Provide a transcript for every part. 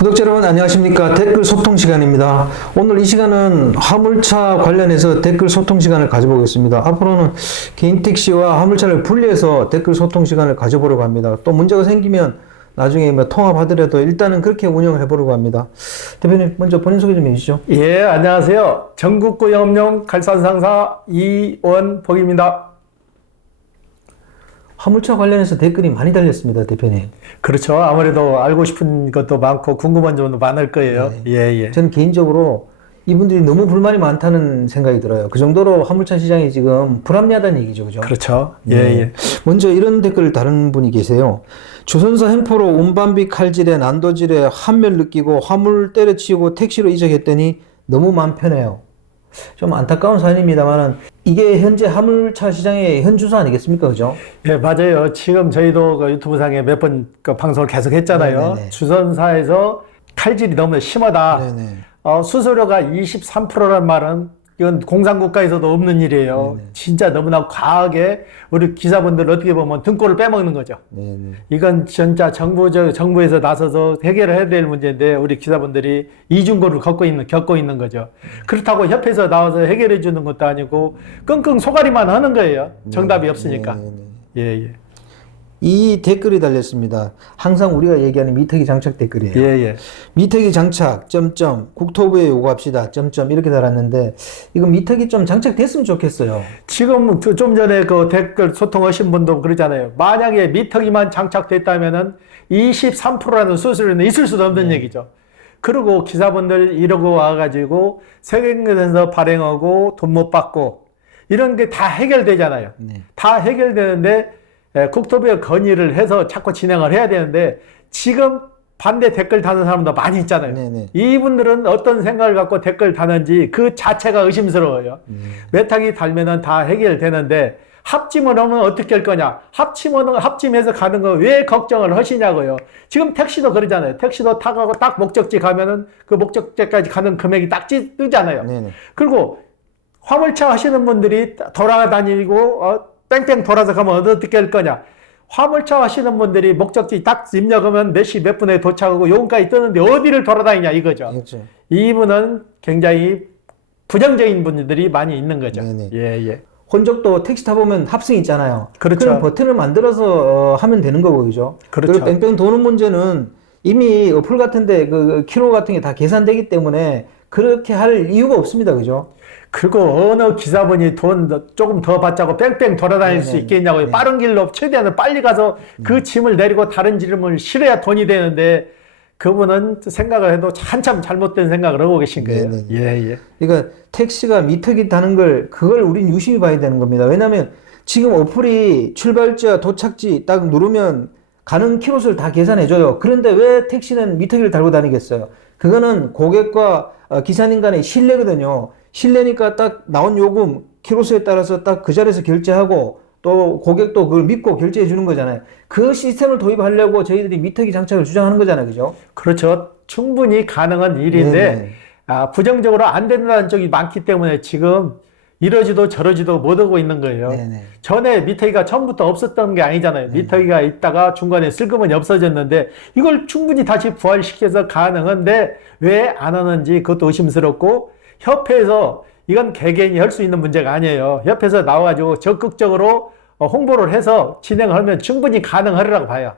구독자 여러분 안녕하십니까. 댓글 소통 시간입니다. 오늘 이 시간은 화물차 관련해서 댓글 소통 시간을 가져보겠습니다. 앞으로는 개인 택시와 화물차를 분리해서 댓글 소통 시간을 가져보려고 합니다. 또 문제가 생기면 나중에 통합하더라도 일단은 그렇게 운영을 해보려고 합니다. 대표님 먼저 본인 소개 좀 해주시죠. 예, 안녕하세요. 전국구 영업용 갈산상사 이원복입니다. 화물차 관련해서 댓글이 많이 달렸습니다, 대표님. 그렇죠. 아무래도 알고 싶은 것도 많고 궁금한 점도 많을 거예요. 네. 예, 예. 저는 개인적으로 이분들이 너무 불만이 많다는 생각이 들어요. 그 정도로 화물차 시장이 지금 불합리하다는 얘기죠, 그죠? 그렇죠. 예, 네. 예. 먼저 이런 댓글을 다른 분이 계세요. 주선사 횡포로 운반비 칼질에 난도질에 한멸 느끼고 화물 때려치우고 택시로 이적했더니 너무 마음 편해요. 좀 안타까운 사연입니다만은 이게 현재 화물차 시장의 현주소 아니겠습니까, 그죠? 예, 맞아요. 지금 저희도 그 유튜브상에 몇 번 그 방송을 계속 했잖아요. 네네네. 주선사에서 칼질이 너무 심하다. 네네. 수수료가 23%란 말은 이건 공산국가에서도 없는 일이에요. 네네. 진짜 너무나 과하게 우리 기사분들 어떻게 보면 등골을 빼먹는 거죠. 네네. 이건 진짜 정부에서 나서서 해결을 해야 될 문제인데 우리 기사분들이 이중고를 겪고 있는 거죠. 그렇다고 협회에서 나와서 해결해 주는 것도 아니고 끙끙 소가리만 하는 거예요. 정답이 없으니까. 네네. 예, 예. 이 댓글이 달렸습니다. 항상 우리가 얘기하는 미터기 장착 댓글이에요. 예, 예. 미터기 장착, 점점, 국토부에 요구합시다, 점점, 이렇게 달았는데, 이거 미터기 좀 장착됐으면 좋겠어요. 지금 좀 전에 그 댓글 소통하신 분도 그러잖아요. 만약에 미터기만 장착됐다면은 23%라는 수수료는 있을 수도 없는 얘기죠. 그리고 기사분들 이러고 와가지고 세경에서 발행하고 돈 못 받고 이런 게 다 해결되잖아요. 네. 다 해결되는데 국토부에 건의를 해서 자꾸 진행을 해야 되는데 지금 반대 댓글 다는 사람도 많이 있잖아요. 네네. 이분들은 어떤 생각을 갖고 댓글 다는지 그 자체가 의심스러워요. 메타기 달면은 다 해결되는데 합침을 하면 어떻게 할 거냐? 합침해서 가는 거 왜 걱정을 하시냐고요. 지금 택시도 그러잖아요. 택시도 타고 딱 목적지 가면은 그 목적지까지 가는 금액이 딱 뜨잖아요. 네네. 그리고 화물차 하시는 분들이 돌아다니고 뺑뺑 돌아서 가면 어떻게 할 거냐? 화물차 하시는 분들이 목적지 딱 입력하면 몇 시 몇 분에 도착하고 요금까지 뜨는데 어디를 돌아다니냐 이거죠. 그렇죠. 이분은 굉장히 부정적인 분들이 많이 있는 거죠. 네네. 예, 예. 혼적도 택시 타보면 합승 있잖아요. 그렇죠. 그럼 버튼을 만들어서 하면 되는 거고, 그죠? 그렇죠. 그리고 뺑뺑 도는 문제는 이미 어플 같은데 그 키로 같은 게 다 계산되기 때문에 그렇게 할 이유가 없습니다, 그죠? 그리고 어느 기사분이 돈 조금 더 받자고 뺑뺑 돌아다닐 수 있겠냐고요. 네. 빠른 길로 최대한 빨리 가서 그 짐을 내리고 다른 짐을 실어야 돈이 되는데 그분은 생각을 해도 한참 잘못된 생각을 하고 계신 거예요. 네네. 예, 예. 그러니까 택시가 미터기 다는 그걸 우린 유심히 봐야 되는 겁니다. 왜냐하면 지금 어플이 출발자, 도착지 딱 누르면 가는 키로수를 다 계산해줘요. 그런데 왜 택시는 미터기를 달고 다니겠어요? 그거는 고객과 기사님 간의 신뢰거든요. 신뢰니까 딱 나온 요금, 키로수에 따라서 딱 그 자리에서 결제하고 또 고객도 그걸 믿고 결제해 주는 거잖아요. 그 시스템을 도입하려고 저희들이 미터기 장착을 주장하는 거잖아요. 그죠? 그렇죠. 충분히 가능한 일인데 부정적으로 안 된다는 쪽이 많기 때문에 지금 이러지도 저러지도 못하고 있는 거예요. 네네. 전에 미터기가 처음부터 없었던 게 아니잖아요. 미터기가 있다가 중간에 슬그머니 없어졌는데 이걸 충분히 다시 부활시켜서 가능한데 왜 안 하는지 그것도 의심스럽고 협회에서 이건 개개인이 할 수 있는 문제가 아니에요. 협회에서 나와가지고 적극적으로 홍보를 해서 진행하면 충분히 가능하리라고 봐요.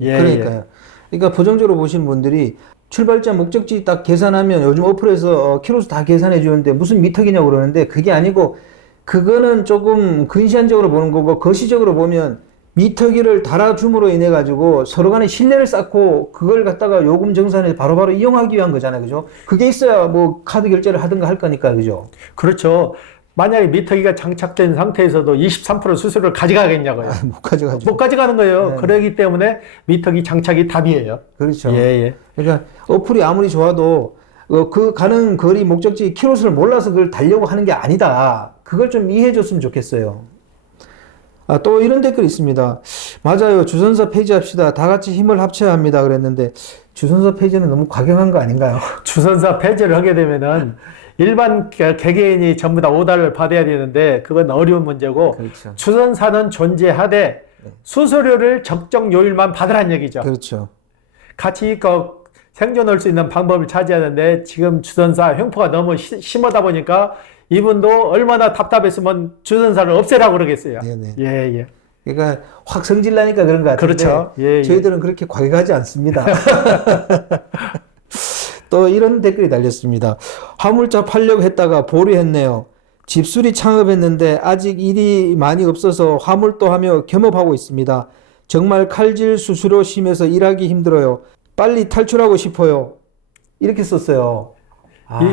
예, 그러니까요. 예. 그러니까 부정적으로 보신 분들이 출발자 목적지 딱 계산하면 요즘 어플에서 키로수 다 계산해 주는데 무슨 미터기냐고 그러는데 그게 아니고 그거는 조금 근시안적으로 보는 거고 거시적으로 보면 미터기를 달아줌으로 인해 가지고 서로 간에 신뢰를 쌓고 그걸 갖다가 요금 정산에 바로바로 이용하기 위한 거잖아요. 그죠? 그게 있어야 뭐 카드 결제를 하든가 할 거니까. 그죠? 그렇죠. 만약에 미터기가 장착된 상태에서도 23% 수수료를 가져가겠냐고요. 못 가져가죠. 못 가져가는 거예요. 네. 그러기 때문에 미터기 장착이 답이에요. 그렇죠. 예, 예. 그러니까 어플이 아무리 좋아도 그 가는 거리 목적지 키로수를 몰라서 그걸 달려고 하는 게 아니다. 그걸 좀 이해해 줬으면 좋겠어요. 또 이런 댓글이 있습니다. 맞아요. 주선사 폐지합시다. 다 같이 힘을 합쳐야 합니다. 그랬는데 주선사 폐지는 너무 과격한 거 아닌가요? 주선사 폐지를 하게 되면은 일반 개개인이 전부 다 오달을 받아야 되는데 그건 어려운 문제고 그렇죠. 주선사는 존재하되 수수료를 적정 요율만 받으란 얘기죠. 그렇죠. 같이 생존할 수 있는 방법을 찾아야 하는데 지금 주선사 횡포가 너무 심하다 보니까 이분도 얼마나 답답했으면 주선사를 없애라고 그러겠어요. 네네. 예, 예. 그러니까 확 성질나니까 그런 것 같은데 그렇죠. 예, 예. 저희들은 그렇게 과격하지 않습니다. 또 이런 댓글이 달렸습니다. 화물차 팔려고 했다가 보류했네요. 집수리 창업했는데 아직 일이 많이 없어서 화물도 하며 겸업하고 있습니다. 정말 칼질 수수료 심해서 일하기 힘들어요. 빨리 탈출하고 싶어요. 이렇게 썼어요.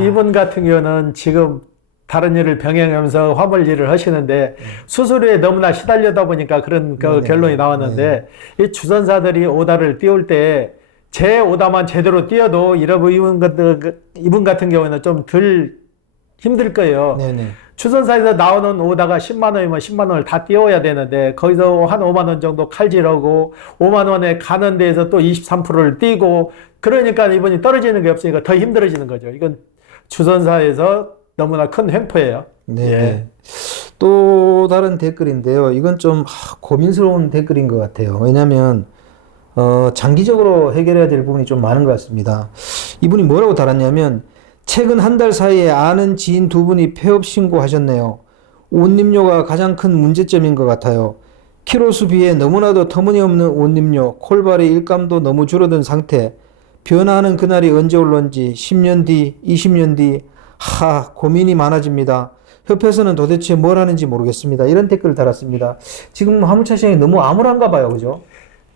이분 같은 경우는 지금 다른 일을 병행하면서 화물 일을 하시는데 수수료에 너무나 시달려다 보니까 그런 그 결론이 나왔는데 이 주선사들이 오다를 띄울 때 제 오다만 제대로 띄어도 이분 같은 경우는 좀 덜 힘들 거예요. 네네. 주선사에서 나오는 오다가 10만 원이면 10만 원을 다 띄워야 되는데 거기서 한 5만 원 정도 칼질하고 5만 원에 가는 데에서 또 23%를 띄고 그러니까 이분이 떨어지는 게 없으니까 더 힘들어지는 거죠. 이건 주선사에서 너무나 큰 횡포예요. 네. 예. 또 다른 댓글인데요. 이건 좀 고민스러운 댓글인 것 같아요. 왜냐하면 장기적으로 해결해야 될 부분이 좀 많은 것 같습니다. 이분이 뭐라고 달았냐면 최근 한 달 사이에 아는 지인 두 분이 폐업 신고하셨네요. 온림료가 가장 큰 문제점인 것 같아요. 키로수 비해 너무나도 터무니없는 온림료, 콜발의 일감도 너무 줄어든 상태, 변화하는 그날이 언제 올런지 10년 뒤, 20년 뒤, 고민이 많아집니다. 협회에서는 도대체 뭘 하는지 모르겠습니다. 이런 댓글을 달았습니다. 지금 화물차 시장이 너무 암울한가 봐요. 그죠?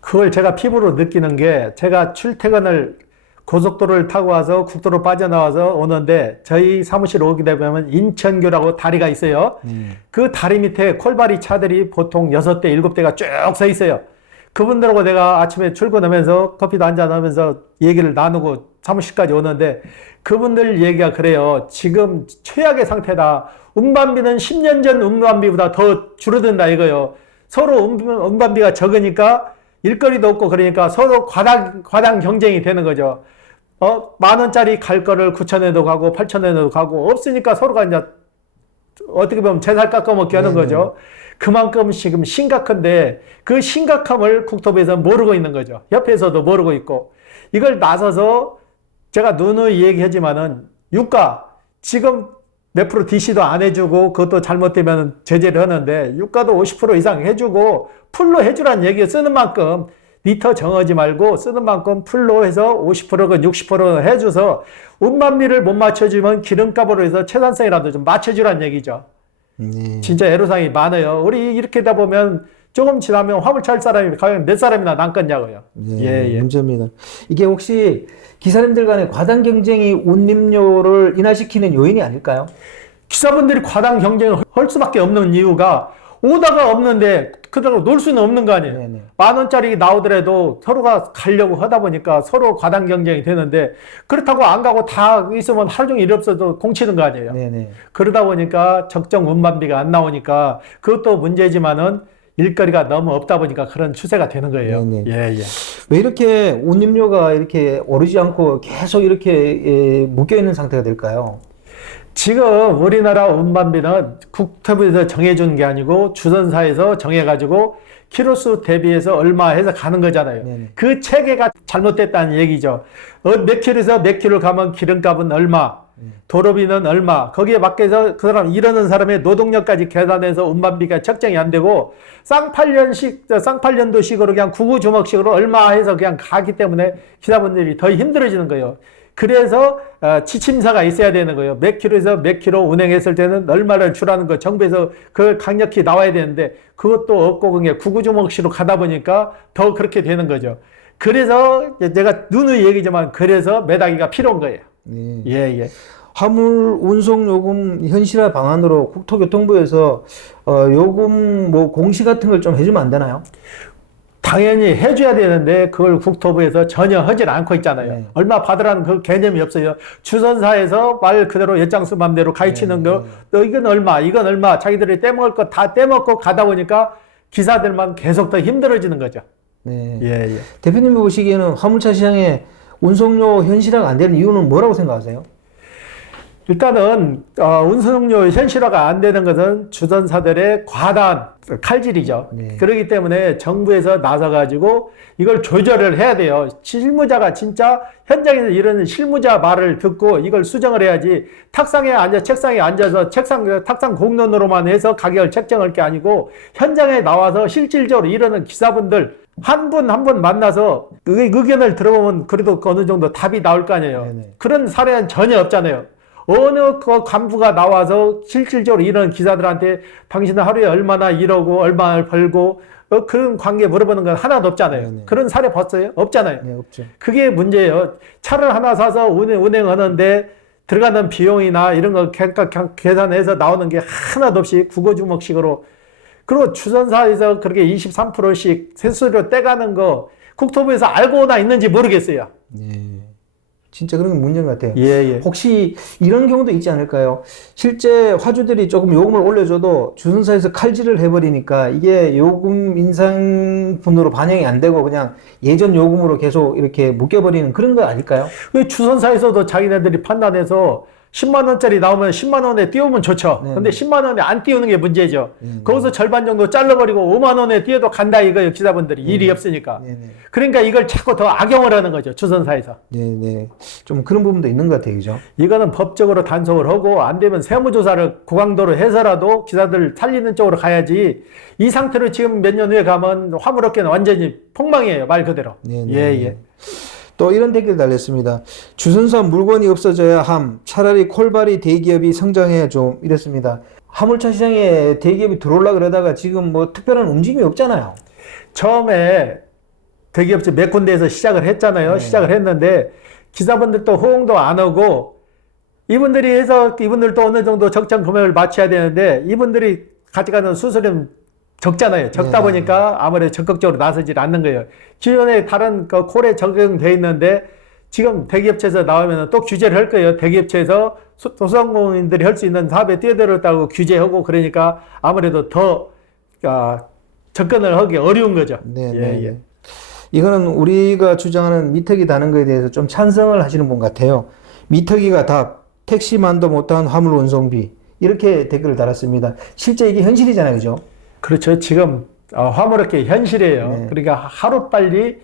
그걸 제가 피부로 느끼는 게 제가 출퇴근을 고속도로를 타고 와서 국도로 빠져나와서 오는데 저희 사무실 오게 되면 인천교라고 다리가 있어요. 그 다리 밑에 콜바리 차들이 보통 6대, 7대가 쭉 서 있어요. 그분들하고 내가 아침에 출근하면서 커피도 한잔 하면서 얘기를 나누고 사무실까지 오는데 그분들 얘기가 그래요. 지금 최악의 상태다. 운반비는 10년 전 운반비보다 더 줄어든다 이거요. 서로 운반비가 적으니까 일거리도 없고 그러니까 서로 과당 경쟁이 되는 거죠. 10,000원짜리 갈 거를 9,000원에도 가고 8,000원에도 가고 없으니까 서로가 이제 어떻게 보면 제살 깎아먹기 하는 거죠. 그만큼 지금 심각한데 그 심각함을 국토부에서 모르고 있는 거죠. 협회에서도 모르고 있고 이걸 나서서 제가 누누이 얘기하지만은 유가 지금 몇 프로 DC도 안 해주고 그것도 잘못되면 제재를 하는데 유가도 50% 이상 해주고 풀로 해주라는 얘기 쓰는 만큼 리터 정하지 말고 쓰는 만큼 풀로 해서 50%건 60% 해줘서 운반비를 못 맞춰주면 기름값으로 해서 채산성이라도 좀 맞춰주라는 얘기죠. 진짜 애로사항이 많아요. 우리 이렇게 하다 보면 조금 지나면 화물차 할 사람이 과연 몇 사람이나 남겠냐고요. 예. 문제입니다. 이게 혹시 기사님들 간의 과당 경쟁이 온림료를 인하시키는 요인이 아닐까요? 기사분들이 과당 경쟁을 할 수밖에 없는 이유가 오다가 없는데 그대로 놀 수는 없는 거 아니에요. 10,000원짜리 나오더라도 서로가 가려고 하다 보니까 서로 과당 경쟁이 되는데 그렇다고 안 가고 다 있으면 하루 종일 일 없어도 공치는 거 아니에요. 그러다 보니까 적정 운반비가 안 나오니까 그것도 문제지만은 일거리가 너무 없다 보니까 그런 추세가 되는 거예요. 예. 왜 이렇게 온림료가 이렇게 오르지 않고 계속 이렇게 묶여 있는 상태가 될까요? 지금 우리나라 운반비는 국토부에서 정해준 게 아니고 주선사에서 정해가지고 키로수 대비해서 얼마 해서 가는 거잖아요. 그 체계가 잘못됐다는 얘기죠. 몇 킬로에서 몇 킬로 가면 기름값은 얼마, 도로비는 얼마, 거기에 맞게서 그 사람 일하는 사람의 노동력까지 계산해서 운반비가 책정이 안 되고 쌍팔년도식으로 그냥 구구주먹식으로 얼마 해서 그냥 가기 때문에 기사분들이 더 힘들어지는 거예요. 그래서 지침서가 있어야 되는 거예요. 몇 킬로에서 몇 킬로 운행했을 때는 얼마를 주라는 거 정부에서 그걸 강력히 나와야 되는데 그것도 없고 그게 구구주먹식으로 가다 보니까 더 그렇게 되는 거죠. 그래서 제가 누누이 얘기지만 그래서 매다기가 필요한 거예요. 예. 화물 운송 요금 현실화 방안으로 국토교통부에서 요금 뭐 공시 같은 걸 좀 해주면 안 되나요? 당연히 해줘야 되는데 그걸 국토부에서 전혀 하질 않고 있잖아요. 얼마 받으라는 그 개념이 없어요. 주선사에서 말 그대로 엿장수 맘대로 가르치는 거, 너 이건 얼마, 자기들이 떼먹을 거 다 떼먹고 가다 보니까 기사들만 계속 더 힘들어지는 거죠. 예. 대표님이 보시기에는 화물차 시장에 운송료 현실화가 안 되는 이유는 뭐라고 생각하세요? 일단은 운송료 현실화가 안 되는 것은 주전사들의 과다한 칼질이죠. 네. 그렇기 때문에 정부에서 나서가지고 이걸 조절을 해야 돼요. 실무자가 진짜 현장에서 이런 실무자 말을 듣고 이걸 수정을 해야지 책상에 앉아서 탁상 공론으로만 해서 가격을 책정할 게 아니고 현장에 나와서 실질적으로 이러는 기사분들 한 분 한 분 만나서 의견을 들어보면 그래도 어느 정도 답이 나올 거 아니에요. 네네. 그런 사례는 전혀 없잖아요. 어느 그 간부가 나와서 실질적으로 이런 기사들한테 당신은 하루에 얼마나 일하고 얼마나 벌고 그런 관계 물어보는 건 하나도 없잖아요. 네네. 그런 사례 봤어요? 없잖아요. 네, 없죠. 그게 문제예요. 차를 하나 사서 운행하는데 들어가는 비용이나 이런 거 계산해서 나오는 게 하나도 없이 국어주먹식으로, 그리고 주선사에서 그렇게 23%씩 세수료 떼가는 거 국토부에서 알고나 있는지 모르겠어요. 네. 진짜 그런 게 문제인 것 같아요. 예. 혹시 이런 경우도 있지 않을까요? 실제 화주들이 조금 요금을 올려줘도 주선사에서 칼질을 해버리니까 이게 요금 인상분으로 반영이 안 되고 그냥 예전 요금으로 계속 이렇게 묶여버리는 그런 거 아닐까요? 그 주선사에서도 자기네들이 판단해서 10만 원짜리 나오면 10만 원에 띄우면 좋죠. 네. 근데 10만 원에 안 띄우는 게 문제죠. 네. 거기서 절반 정도 잘라버리고 5만 원에 띄워도 간다 이거예요. 기사분들이 일이 없으니까. 네. 그러니까 이걸 자꾸 더 악용을 하는 거죠. 주선사에서. 네. 좀 그런 부분도 있는 것 같아요. 그죠? 이거는 법적으로 단속을 하고 안 되면 세무조사를 고강도로 해서라도 기사들 살리는 쪽으로 가야지, 이 상태로 지금 몇 년 후에 가면 화물업계는 완전히 폭망이에요. 말 그대로. 네. 예. 또 이런 댓글 달렸습니다. 주선사 물건이 없어져야 함. 차라리 콜바리 대기업이 성장해야 좀 이랬습니다. 화물차 시장에 대기업이 들어오려고 그러다가 지금 뭐 특별한 움직임이 없잖아요. 처음에 대기업체 몇 군데에서 시작을 했잖아요. 네. 시작을 했는데 기사분들도 호응도 안 하고, 이분들도 어느 정도 적정 금액을 맞춰야 되는데 이분들이 가져가는 수수료는 적잖아요. 적다 네. 보니까 아무래도 적극적으로 나서질 않는 거예요. 기존에 다른 그 콜에 적용돼 있는데 지금 대기업체에서 나오면 또 규제를 할 거예요. 대기업체에서 소상공인들이 할 수 있는 사업에 뛰어들었다고 규제하고, 그러니까 아무래도 더 접근을 하기 어려운 거죠. 네. 예. 이거는 우리가 주장하는 미터기 다는 거에 대해서 좀 찬성을 하시는 분 같아요. 미터기가 답, 택시만도 못한 화물 운송비. 이렇게 댓글을 달았습니다. 실제 이게 현실이잖아요. 그죠? 그렇죠. 지금 화물업계 현실이에요. 네. 그러니까 하루빨리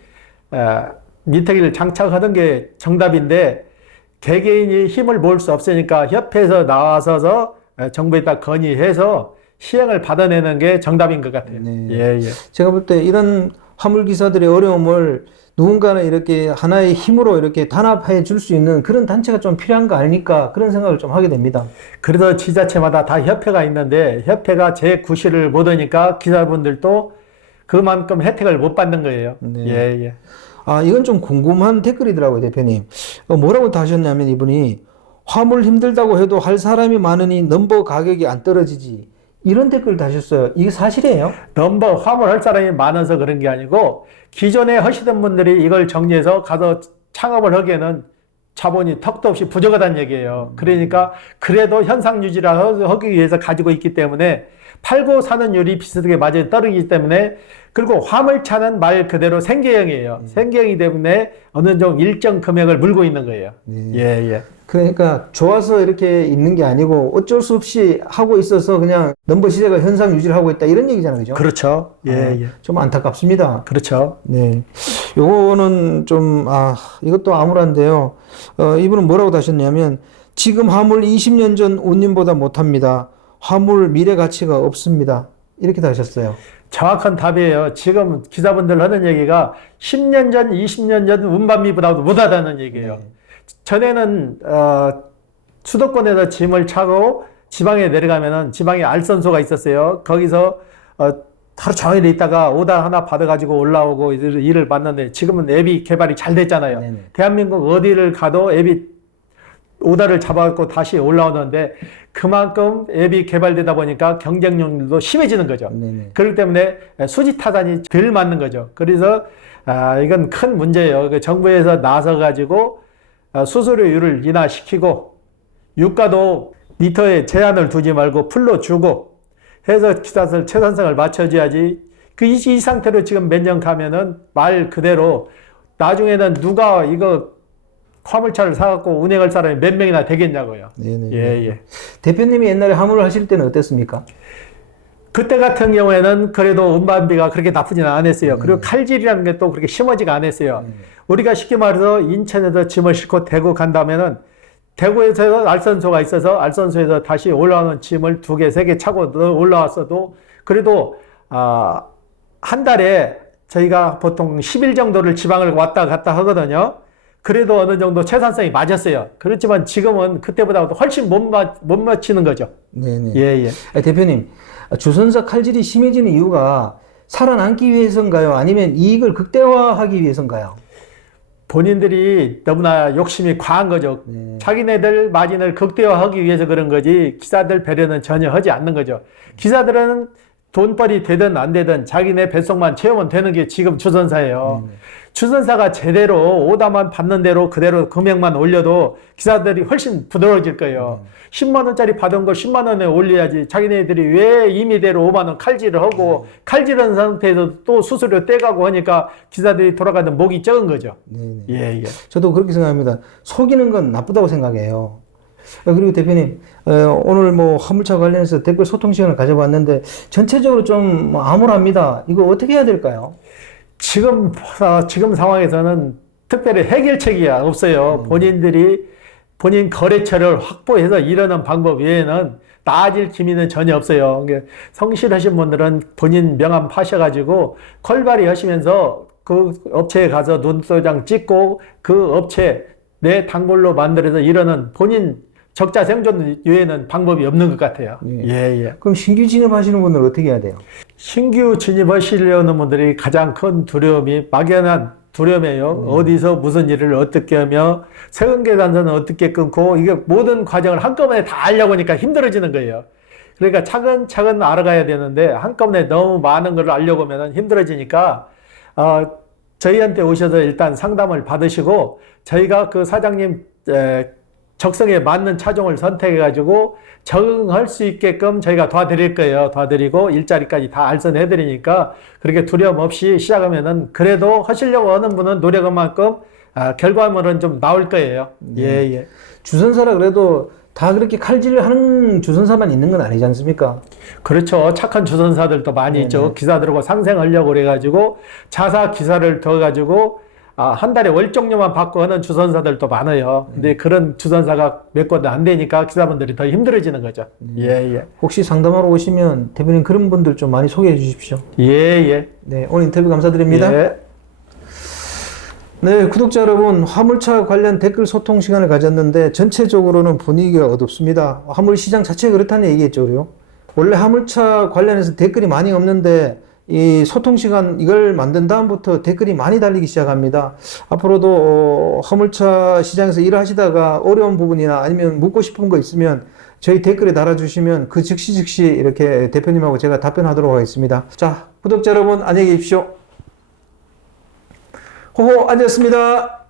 미터기를 장착하는 게 정답인데 개개인이 힘을 모을 수 없으니까 협회에서 나와서 정부에다 건의해서 시행을 받아내는 게 정답인 것 같아요. 네. 예. 제가 볼 때 이런 화물 기사들의 어려움을 누군가는 이렇게 하나의 힘으로 이렇게 단합해 줄 수 있는 그런 단체가 좀 필요한 거 아닐까, 그런 생각을 좀 하게 됩니다. 그래서 지자체마다 다 협회가 있는데 협회가 제9시를 못 하니까 기사분들도 그만큼 혜택을 못 받는 거예요. 네. 예. 이건 좀 궁금한 댓글이더라고요, 대표님. 뭐라고 하셨냐면 이분이 화물 힘들다고 해도 할 사람이 많으니 넘버 가격이 안 떨어지지. 이런 댓글을 다셨어요. 이게 사실이에요? 넘버 화물 할 사람이 많아서 그런 게 아니고 기존에 하시던 분들이 이걸 정리해서 가서 창업을 하기에는 자본이 턱도 없이 부족하다는 얘기예요. 그러니까 그래도 현상 유지를 하기 위해서 가지고 있기 때문에 팔고 사는 율이 비슷하게 맞아 떨어지기 때문에, 그리고 화물차는 말 그대로 생계형이에요. 생계형이기 때문에 어느 정도 일정 금액을 물고 있는 거예요. 네. 예. 그러니까 좋아서 이렇게 있는 게 아니고 어쩔 수 없이 하고 있어서 그냥 넘버 시대가 현상 유지를 하고 있다, 이런 얘기잖아요. 그죠? 그렇죠. 예. 좀 안타깝습니다. 그렇죠. 네. 요거는 좀, 이것도 암울한데요. 이분은 뭐라고 다셨냐면, 지금 화물 20년 전 운임보다 못합니다. 화물 미래 가치가 없습니다. 이렇게 다셨어요. 정확한 답이에요. 지금 기사분들 하는 얘기가 10년 전, 20년 전 운반비보다도 못하다는 얘기예요. 전에는 수도권에서 짐을 차고 지방에 내려가면은 지방에 알선소가 있었어요. 거기서 하루 종일 있다가 오다 하나 받아가지고 올라오고 일을 봤는데 지금은 앱이 개발이 잘 됐잖아요. 네네. 대한민국 어디를 가도 앱이 오다를 잡아갖고 다시 올라오는데 그만큼 앱이 개발되다 보니까 경쟁률도 심해지는 거죠. 네네. 그렇기 때문에 수지 타산이 덜 맞는 거죠. 그래서 이건 큰 문제예요. 정부에서 나서가지고 수수료율을 인하시키고 유가도 미터에 제한을 두지 말고 풀로 주고 해서 기사들 최선성을 맞춰줘야지. 이 상태로 지금 몇 년 가면은 말 그대로 나중에는 누가 이거 화물차를 사갖고 운행할 사람이 몇 명이나 되겠냐고요. 네네. 예. 대표님이 옛날에 화물을 하실 때는 어땠습니까? 그때 같은 경우에는 그래도 운반비가 그렇게 나쁘지는 않았어요. 그리고 칼질이라는 게 또 그렇게 심하지가 않았어요. 우리가 쉽게 말해서 인천에서 짐을 싣고 대구 간다면은 대구에서 알선소가 있어서 알선소에서 다시 올라오는 짐을 2개, 3개 차고 올라왔어도 그래도 한 달에 저희가 보통 10일 정도를 지방을 왔다 갔다 하거든요. 그래도 어느 정도 채산성이 맞았어요. 그렇지만 지금은 그때보다 훨씬 못 맞추는 거죠. 네네. 예. 대표님, 주선사 칼질이 심해지는 이유가 살아남기 위해서인가요? 아니면 이익을 극대화하기 위해서인가요? 본인들이 너무나 욕심이 과한 거죠. 자기네들 마진을 극대화하기 위해서 그런 거지 기사들 배려는 전혀 하지 않는 거죠. 기사들은 돈벌이 되든 안 되든 자기네 뱃속만 채우면 되는 게 지금 주선사예요. 주선사가 제대로 오다만 받는 대로 그대로 금액만 올려도 기사들이 훨씬 부드러워질 거예요. 10만 원짜리 받은 걸 10만 원에 올려야지. 자기네들이 왜 임의대로 5만 원 칼질을 하고 칼질한 상태에서 또 수수료 떼가고 하니까 기사들이 돌아가는 목이 적은 거죠. 예. 저도 그렇게 생각합니다. 속이는 건 나쁘다고 생각해요. 그리고 대표님, 오늘 뭐 화물차 관련해서 댓글 소통 시간을 가져봤는데 전체적으로 좀 암울합니다. 이거 어떻게 해야 될까요? 지금 상황에서는 특별히 해결책이 없어요. 본인들이 본인 거래처를 확보해서 이러는 방법 외에는 나아질 기미는 전혀 없어요. 그러니까 성실하신 분들은 본인 명함 파셔가지고 콜바리 하시면서 그 업체에 가서 눈도장 찍고 그 업체 내 단골로 만들어서 이러는 본인 적자 생존 외에는 방법이 없는 것 같아요. 예. 그럼 신규 진입하시는 분들은 어떻게 해야 돼요? 신규 진입하시려는 분들이 가장 큰 두려움이 막연한 두려움이에요. 어디서 무슨 일을 어떻게 하며 세금계산서는 어떻게 끊고 이게 모든 과정을 한꺼번에 다 알려고 하니까 힘들어지는 거예요. 그러니까 차근차근 알아가야 되는데 한꺼번에 너무 많은 걸 알려고 하면 힘들어지니까 저희한테 오셔서 일단 상담을 받으시고 저희가 그 사장님 적성에 맞는 차종을 선택해가지고 적응할 수 있게끔 저희가 도와드릴 거예요. 도와드리고 일자리까지 다 알선해 드리니까 그렇게 두려움 없이 시작하면은 그래도 하시려고 하는 분은 노력한 만큼 결과물은 좀 나올 거예요. 예. 주선사라 그래도 다 그렇게 칼질을 하는 주선사만 있는 건 아니지 않습니까? 그렇죠. 착한 주선사들도 많이 있죠. 기사들하고 상생하려고 그래가지고 자사 기사를 둬가지고 한 달에 월정료만 받고 하는 주선사들도 많아요. 근데 그런 주선사가 몇 곳도 안 되니까 기사분들이 더 힘들어지는 거죠. 예. 혹시 상담하러 오시면 대표님 그런 분들 좀 많이 소개해 주십시오. 예. 네, 오늘 인터뷰 감사드립니다. 예. 네, 구독자 여러분, 화물차 관련 댓글 소통 시간을 가졌는데 전체적으로는 분위기가 어둡습니다. 화물 시장 자체가 그렇다는 얘기겠죠, 그래요? 원래 화물차 관련해서 댓글이 많이 없는데 이 소통 시간 이걸 만든 다음부터 댓글이 많이 달리기 시작합니다. 앞으로도 화물차 시장에서 일하시다가 어려운 부분이나 아니면 묻고 싶은 거 있으면 저희 댓글에 달아주시면 그 즉시 이렇게 대표님하고 제가 답변하도록 하겠습니다. 자, 구독자 여러분 안녕히 계십시오. 호호 앉았습니다.